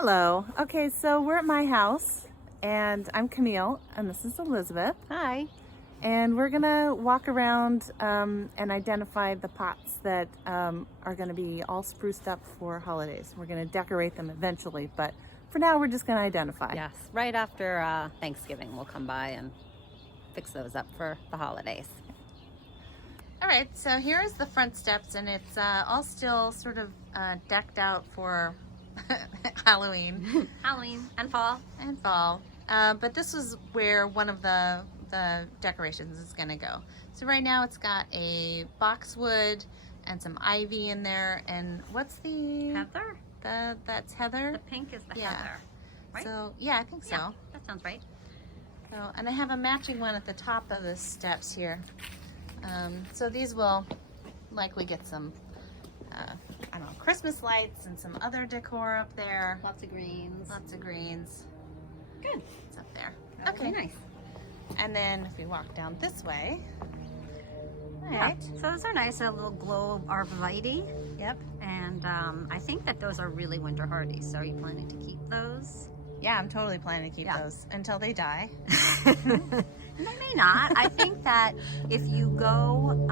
Hello. Okay, so we're at my house and I'm Camille and this is Elizabeth. Hi. And we're gonna walk around and identify the pots that are gonna be all spruced up for holidays. We're gonna decorate them eventually, but for now we're just gonna identify. Yes, right after Thanksgiving we'll come by and fix those up for the holidays. All right, so here's the front steps and it's all still sort of decked out for Halloween. Halloween and fall. And fall. But this is where one of the decorations is gonna go. So right now it's got a boxwood and some ivy in there. And what's the Heather? That's heather. The pink is the Yeah. heather, right? So yeah, I think so. Yeah, that sounds right. So, and I have a matching one at the top of the steps here. So these will likely get some I don't know, Christmas lights and some other decor up there. Lots of greens. Lots of greens. Good. It's up there. That would be nice. And then if we walk down this way, all Yeah. right. So those are nice, a little globe arborvitae. Yep. And I think that those are really winter hardy. So are you planning to keep those? Yeah, I'm totally planning to keep those until they die. They may not. I think that if you go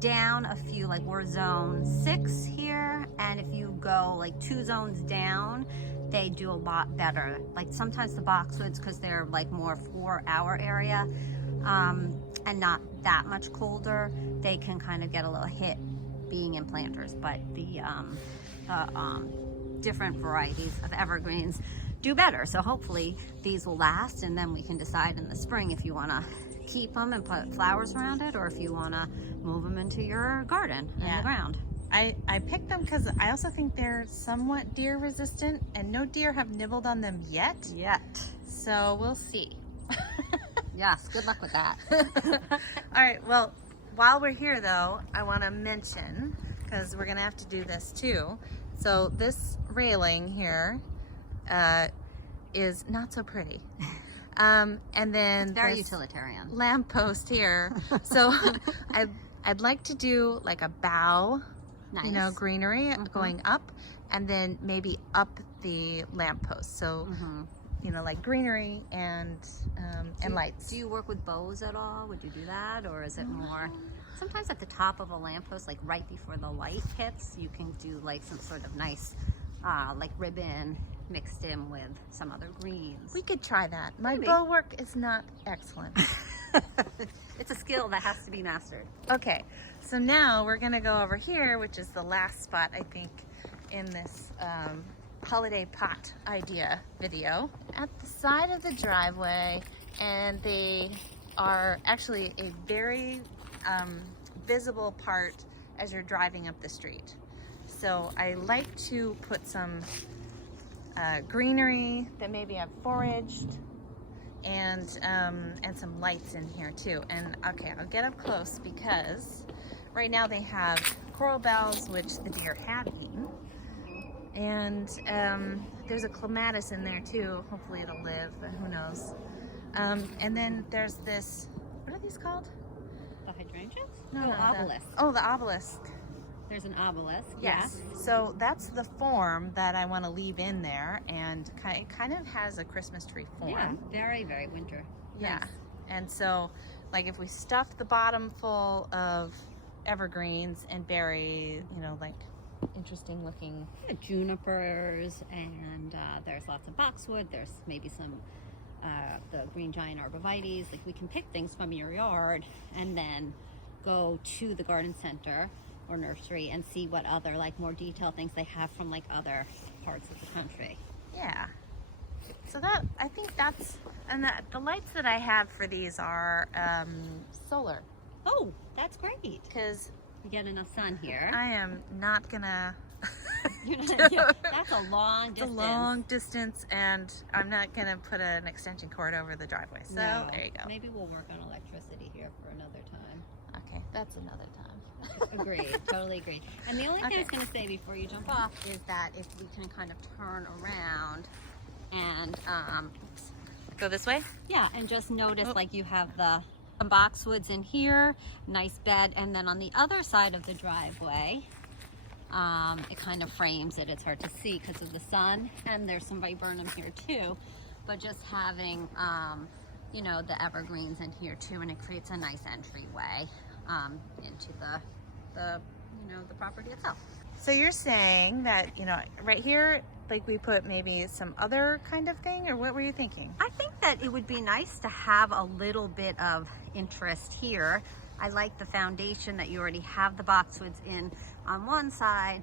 down a few, like we're zone 6 here, and if you go like 2 zones down, they do a lot better. Like sometimes the boxwoods, because they're like more for our area and not that much colder, they can kind of get a little hit being in planters. But the different varieties of evergreens do better. So hopefully these will last, and then we can decide in the spring if you want to keep them and put flowers around it, or if you want to move them into your garden in the ground. I picked them because I also think they're somewhat deer resistant, and no deer have nibbled on them yet. So we'll see. Yes, good luck with that. All right, well, while we're here though, I want to mention, because we're gonna have to do this too. So this railing here is not so pretty. And then it's very utilitarian. Lamppost here. So I'd like to do like a bow, you know, greenery going up, and then maybe up the lamppost. So you know, like greenery and lights. Do you work with bows at all? Would you do that, or is it more? Sometimes at the top of a lamppost, like right before the light hits, you can do like some sort of nice, like ribbon mixed in with some other greens. We could try that. My bow work is not excellent. It's a skill that has to be mastered. Okay, so now we're gonna go over here, which is the last spot I think in this holiday pot idea video. At the side of the driveway, and they are actually a very visible part as you're driving up the street. So I like to put some greenery that maybe I've foraged, and some lights in here too. And okay, I'll get up close because right now they have coral bells, which the deer have eaten, and there's a clematis in there too. Hopefully it'll live, but who knows. And then there's this, what are these called? The hydrangeas? No, obelisk. The obelisk. There's an obelisk. Yes. So that's the form that I want to leave in there, and it kind of has a Christmas tree form. Yeah, very, very winter. Yeah. Nice. And so, like, if we stuff the bottom full of evergreens and berry, you know, like interesting looking Junipers, and there's lots of boxwood. There's maybe some the green giant arborvitaes. Like, we can pick things from your yard and then go to the garden center or nursery and see what other, like, more detailed things they have from like other parts of the country. Yeah. So that, I think that's, and the lights that I have for these are solar. Oh, that's great. Because you get enough sun here. I am not gonna that's a long distance. It's a long distance, and I'm not gonna put an extension cord over the driveway. So there you go. Maybe we'll work on electricity here for another time. Okay, that's another time. Agreed, totally agreed. And the only thing I was going to say before you jump off is that if we can kind of turn around and go this way? Yeah, and just notice like you have the boxwoods in here, nice bed, and then on the other side of the driveway It kind of frames it. It's hard to see because of the sun, and there's some viburnum here too. But just having, you know, the evergreens in here too, and it creates a nice entryway into the property itself. So you're saying that, you know, right here, like we put maybe some other kind of thing, or what were you thinking? I think that it would be nice to have a little bit of interest here. I like the foundation that you already have the boxwoods in on one side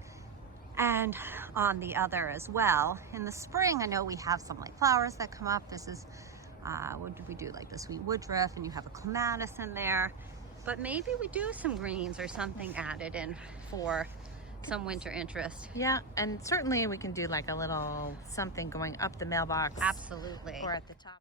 and on the other as well. In the spring, I know we have some like flowers that come up. This is, what did we do? Like the sweet woodruff, and you have a clematis in there. But maybe we do some greens or something added in for some winter interest. Yeah, and certainly we can do like a little something going up the mailbox. Absolutely. Or at the top.